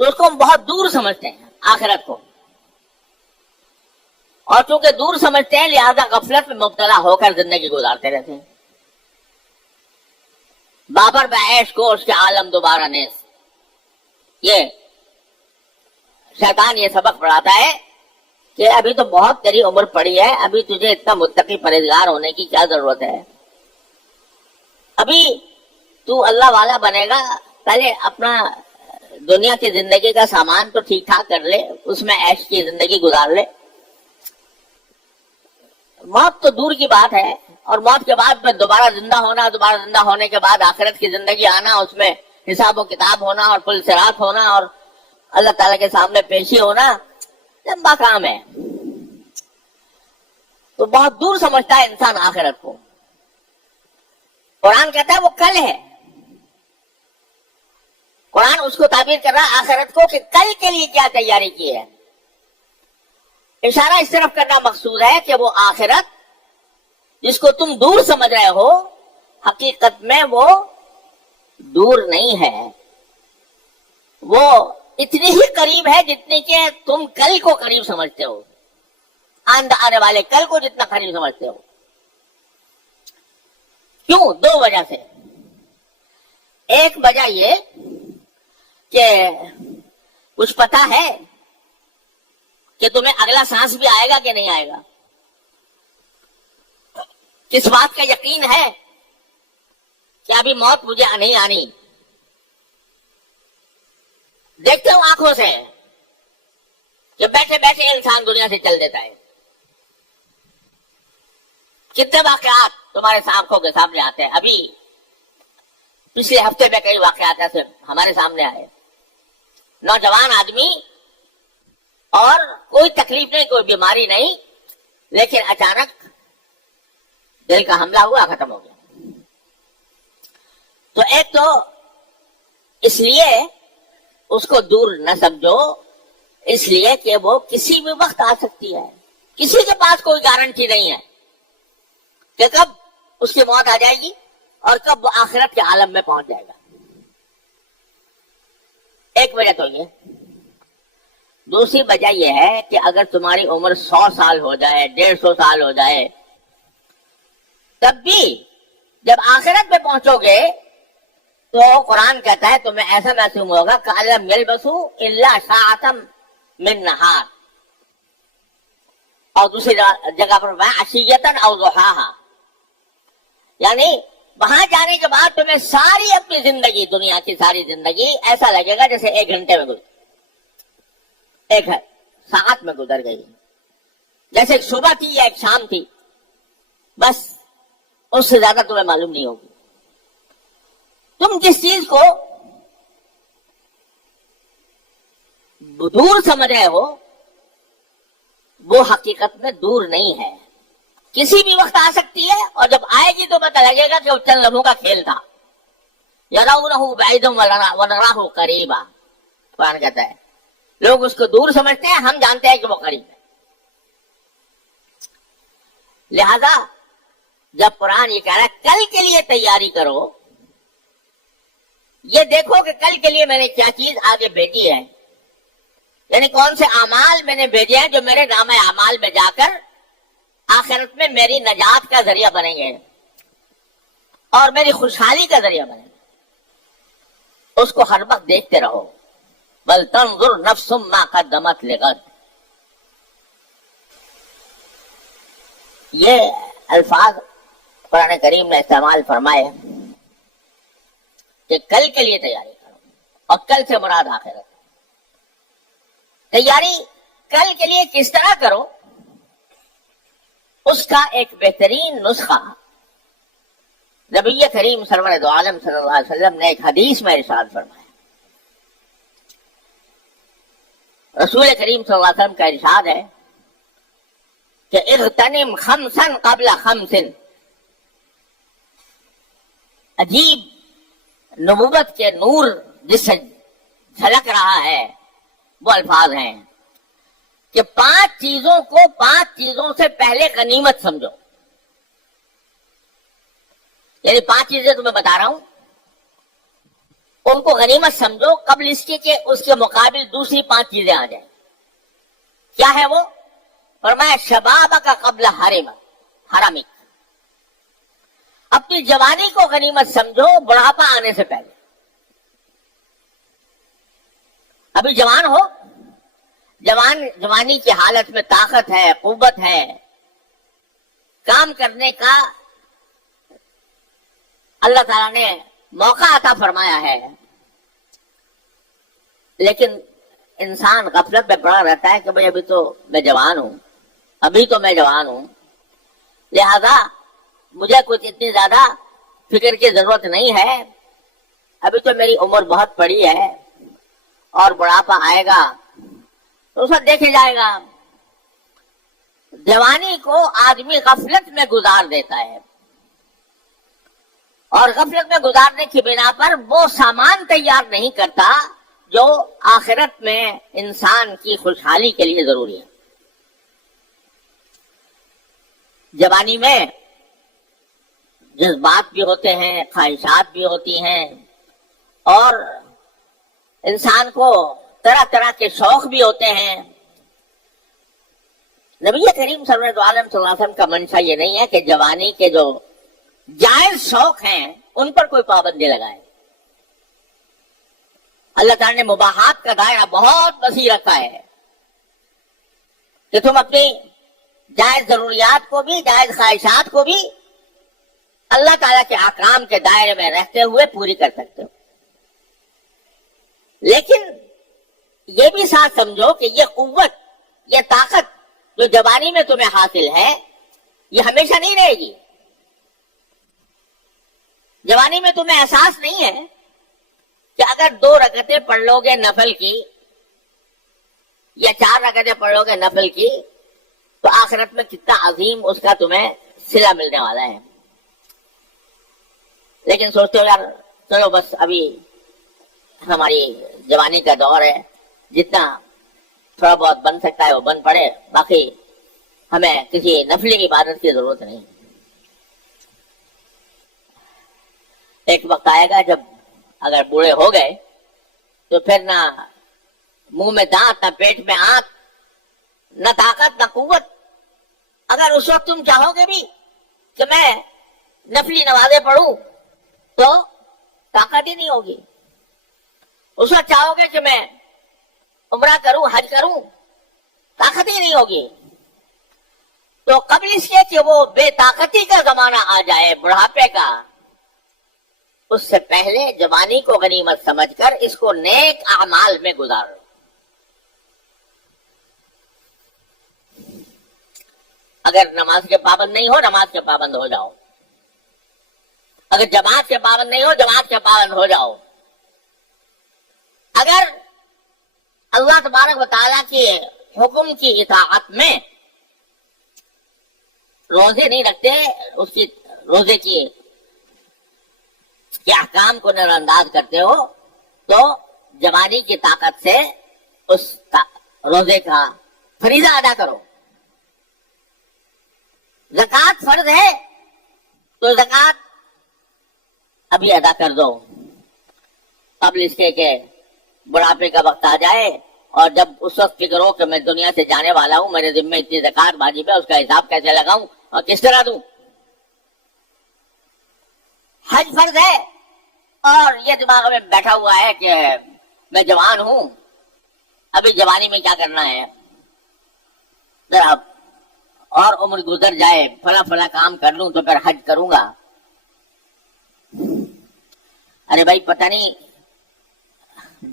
تو اس کو ہم بہت دور سمجھتے ہیں آخرت کو، اور چونکہ دور سمجھتے ہیں لہذا غفلت میں مبتلا ہو کر زندگی گزارتے رہتے ہیں۔ بابر بعیش کو اس کے عالم دوبارہ نیز، یہ شیطان یہ سبق پڑھاتا ہے کہ ابھی تو بہت تیری عمر پڑی ہے، ابھی تجھے اتنا متقی پرہیزگار ہونے کی کیا ضرورت ہے، ابھی تو اللہ والا بنے گا، پہلے اپنا دنیا کی زندگی کا سامان تو ٹھیک ٹھاک کر لے، اس میں عیش کی زندگی گزار لے۔ موت تو دور کی بات ہے، اور موت کے بعد میں دوبارہ زندہ ہونا، دوبارہ زندہ ہونے کے بعد آخرت کی زندگی آنا، اس میں حساب و کتاب ہونا اور پل صراط ہونا اور اللہ تعالیٰ کے سامنے پیشی ہونا، لمبا کام ہے، تو بہت دور سمجھتا ہے انسان آخرت کو۔ قرآن کہتا ہے وہ کل ہے، قرآن اس کو تعبیر کر رہا ہے آخرت کو کہ کل کے لیے کیا تیاری کی ہے۔ اشارہ اس طرف کرنا مقصود ہے کہ وہ آخرت جس کو تم دور سمجھ رہے ہو، حقیقت میں وہ دور نہیں ہے، وہ اتنی ہی قریب ہے جتنی کہ تم کل کو قریب سمجھتے ہو، آنے والے کل کو جتنا قریب سمجھتے ہو۔ کیوں؟ دو وجہ سے۔ ایک وجہ یہ کہ کچھ پتا ہے کہ تمہیں اگلا سانس بھی آئے گا کہ نہیں آئے گا، کس بات کا یقین ہے کہ ابھی موت مجھے نہیں آنی؟ دیکھتے ہوں آنکھوں سے کہ بیٹھے بیٹھے انسان دنیا سے چل دیتا ہے، کتنے واقعات تمہارے آنکھوں کے سامنے آتے ہیں۔ ابھی پچھلے ہفتے میں کئی واقعات ایسے ہمارے سامنے آئے، نوجوان آدمی اور کوئی تکلیف نہیں، کوئی بیماری نہیں، لیکن اچانک دل کا حملہ ہوا، ختم ہو گیا۔ تو ایک تو اس لیے اس کو دور نہ سمجھو، اس لیے کہ وہ کسی بھی وقت آ سکتی ہے، کسی کے پاس کوئی گارنٹی نہیں ہے کہ کب اس کی موت آ جائے گی اور کب وہ آخرت کے عالم میں پہنچ جائے گا۔ ایک وجہ تو یہ۔ دوسری وجہ یہ ہے کہ اگر تمہاری عمر 100 سال ہو جائے، 150 سال ہو جائے، تب بھی جب آخرت میں پہنچو گے تو قرآن کہتا ہے تمہیں ایسا محسوس ہوگا کَأَلَّمْ يَلْبَثُوا إِلَّا سَاعَةً مِّن نَّهَارٍ، اور دوسری جگہ پر عَشِيَّةً أَوْ ضُحَاهَا، یعنی وہاں جانے کے بعد تمہیں ساری اپنی زندگی، دنیا کی ساری زندگی ایسا لگے گا جیسے 1 گھنٹے میں گزر، 1 ساعت میں گزر گئی، جیسے ایک صبح تھی یا ایک شام تھی، بس اس سے زیادہ تمہیں معلوم نہیں ہوگی۔ تم جس چیز کو دور سمجھ رہے ہو وہ حقیقت میں دور نہیں ہے، کسی بھی وقت آ سکتی ہے، اور جب آئے گی تو پتہ لگے گا کہ وہ چند لمحوں کا کھیل تھا۔ يَرَوْنَهُ بَعِيدًا وَنَرَاهُ قَرِيبًا، قرآن کہتا ہے لوگ اس کو دور سمجھتے ہیں، ہم جانتے ہیں کہ وہ قریب ہے۔ لہذا جب قرآن یہ کہہ رہا ہے کل کے لیے تیاری کرو، یہ دیکھو کہ کل کے لیے میں نے کیا چیز آگے بھیجی ہے، یعنی کون سے اعمال میں نے بھیجے ہیں جو میرے نام اعمال میں جا کر آخرت میں میری نجات کا ذریعہ بنیں گے اور میری خوشحالی کا ذریعہ بنیں گے، اس کو ہر وقت دیکھتے رہو۔ بل تنظر نفس ما قدمت لغد، یہ الفاظ قرآن کریم نے استعمال فرمائے کہ کل کے لیے تیاری کرو، اور کل سے مراد آخرت۔ تیاری کل کے لیے کس طرح کرو، اس کا ایک بہترین نسخہ نبی کریم سرور دو عالم صلی اللہ علیہ وسلم نے ایک حدیث میں ارشاد فرمایا۔ رسول کریم صلی اللہ علیہ وسلم کا ارشاد ہے کہ اغتنم خمسا قبل خمس، عجیب نبوت کے نور جس سے جھلک رہا ہے وہ الفاظ ہیں کہ 5 چیزوں کو 5 چیزوں سے پہلے غنیمت سمجھو، یعنی 5 چیزیں تمہیں بتا رہا ہوں، ان کو غنیمت سمجھو قبل اس کے کہ اس کے مقابل دوسری 5 چیزیں آ جائیں. کیا ہے وہ؟ فرمایا شباب کا قبل حرامک. اپنی جوانی کو غنیمت سمجھو بڑھاپا آنے سے پہلے. ابھی جوان ہو، جوانی کی حالت میں طاقت ہے، قوت ہے، کام کرنے کا اللہ تعالیٰ نے موقع عطا فرمایا ہے، لیکن انسان غفلت میں پڑا رہتا ہے کہ بھئی ابھی تو میں جوان ہوں، لہذا مجھے کچھ اتنی زیادہ فکر کی ضرورت نہیں ہے، ابھی تو میری عمر بہت بڑی ہے اور بڑھاپا آئے گا تو اس وقت دیکھے جائے گا. جوانی کو آدمی غفلت میں گزار دیتا ہے، اور غفلت میں گزارنے کی بنا پر وہ سامان تیار نہیں کرتا جو آخرت میں انسان کی خوشحالی کے لیے ضروری ہے. جوانی میں جذبات بھی ہوتے ہیں، خواہشات بھی ہوتی ہیں، اور انسان کو طرح طرح کے شوق بھی ہوتے ہیں. نبی کریم صلی اللہ علیہ وسلم کا منشا یہ نہیں ہے کہ جوانی کے جو جائز شوق ہیں ان پر کوئی پابندی لگائے. اللہ تعالیٰ نے مباحات کا دائرہ بہت وسیع رکھا ہے کہ تم اپنی جائز ضروریات کو بھی، جائز خواہشات کو بھی اللہ تعالیٰ کے احکام کے دائرے میں رہتے ہوئے پوری کر سکتے ہو. لیکن یہ بھی ساتھ سمجھو کہ یہ قوت، یہ طاقت جو جوانی میں تمہیں حاصل ہے یہ ہمیشہ نہیں رہے گی. جوانی میں تمہیں احساس نہیں ہے کہ اگر 2 رکعتیں پڑھ لو گے نفل کی یا 4 رکعتیں پڑھ لو گے نفل کی تو آخرت میں کتنا عظیم اس کا تمہیں صلہ ملنے والا ہے. لیکن سوچتے ہو یار چلو بس ابھی ہماری جوانی کا دور ہے، جتنا تھوڑا بہت بن سکتا ہے وہ بن پڑے، باقی ہمیں کسی نفلی عبادت کی ضرورت نہیں. ایک وقت آئے گا جب اگر بوڑھے ہو گئے تو پھر نہ منہ میں دانت، نہ پیٹ میں آنت، نہ طاقت، نہ قوت. اگر اس وقت تم چاہو گے بھی کہ میں نفلی نمازیں پڑھوں تو طاقت ہی نہیں ہوگی. اس وقت چاہو گے کہ میں عمرہ کروں، حج کروں، طاقت ہی نہیں ہوگی. تو قبل اس کے کہ وہ بے طاقتی کا زمانہ آ جائے، بڑھاپے کا، اس سے پہلے جوانی کو غنیمت سمجھ کر اس کو نیک اعمال میں گزارو. اگر نماز کے پابند نہیں ہو، نماز کے پابند ہو جاؤ. اگر جماعت کے پابند نہیں ہو، جماعت کے پابند ہو جاؤ. اگر اللہ تبارک و تعالیٰ کے حکم کی اطاعت میں روزے نہیں رکھتے، اس کی روزے کی احکام کو نظر انداز کرتے ہو، تو جوانی کی طاقت سے اس روزے کا فریضہ ادا کرو. زکوٰۃ فرض ہے تو زکوٰۃ ابھی ادا کر دو قبل اس کے کہ بڑھاپے کا وقت آ جائے، اور جب اس وقت فکر ہو کہ میں دنیا سے جانے والا ہوں، میرے ذمہ اتنی زکوٰۃ واجب ہے، اس کا حساب کیسے لگاؤں اور کس طرح دوں. حج فرض ہے اور یہ دماغ میں بیٹھا ہوا ہے کہ میں جوان ہوں، ابھی جوانی میں کیا کرنا ہے، ذرا اور عمر گزر جائے، فلاں فلاں کام کر لوں تو پھر حج کروں گا. ارے بھائی پتہ نہیں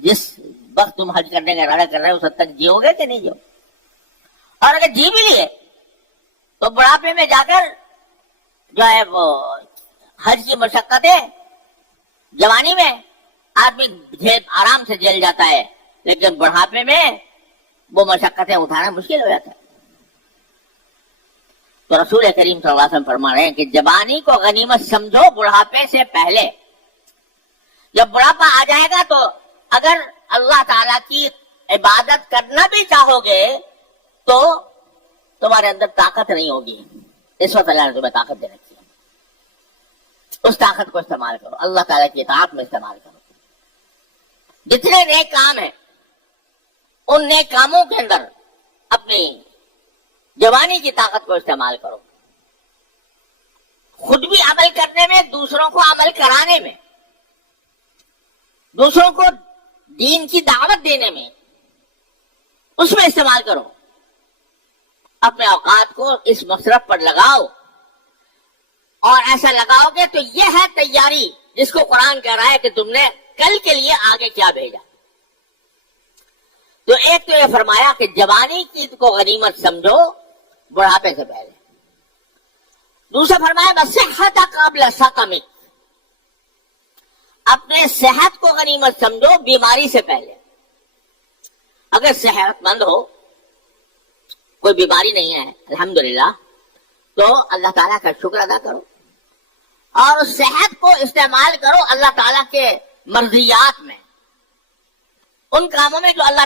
جس وقت تم حج کرنے کا ارادہ کر رہے ہو اس وقت تک جیو گے کہ نہیں جیو. اور اگر جی بھی لیے تو بڑھاپے میں جا کر جو ہے وہ حج کی مشقتیں جوانی میں آدمی آرام سے جھیل جاتا ہے، لیکن بڑھاپے میں وہ مشقتیں اٹھانا مشکل ہو جاتا ہے. تو رسول کریم صلی اللہ علیہ وسلم فرما رہے ہیں کہ جوانی کو غنیمت سمجھو بڑھاپے سے پہلے. جب بڑھاپا آ جائے گا تو اگر اللہ تعالیٰ کی عبادت کرنا بھی چاہو گے تو تمہارے اندر طاقت نہیں ہوگی. اس وقت اللہ نے تمہیں طاقت دے رکھی ہے، اس طاقت کو استعمال کرو، اللہ تعالیٰ کی اطاعت میں استعمال کرو. جتنے نیک کام ہیں ان نیک کاموں کے اندر اپنی جوانی کی طاقت کو استعمال کرو، خود بھی عمل کرنے میں، دوسروں کو عمل کرانے میں، دوسروں کو دین کی دعوت دینے میں، اس میں استعمال کرو. اپنے اوقات کو اس مصرف پر لگاؤ، اور ایسا لگاؤ گے تو یہ ہے تیاری جس کو قرآن کہہ رہا ہے کہ تم نے کل کے لیے آگے کیا بھیجا. تو ایک تو یہ فرمایا کہ جوانی کی کو غنیمت سمجھو بڑھاپے سے پہلے. دوسرا فرمایا بصحت قبل سقم، اپنے صحت کو غنیمت سمجھو بیماری سے پہلے. اگر صحت مند ہو، کوئی بیماری نہیں ہے الحمدللہ، تو اللہ تعالیٰ کا شکر ادا کرو اور اس صحت کو استعمال کرو اللہ تعالیٰ کے مرضیات میں، ان کاموں میں جو اللہ تعالیٰ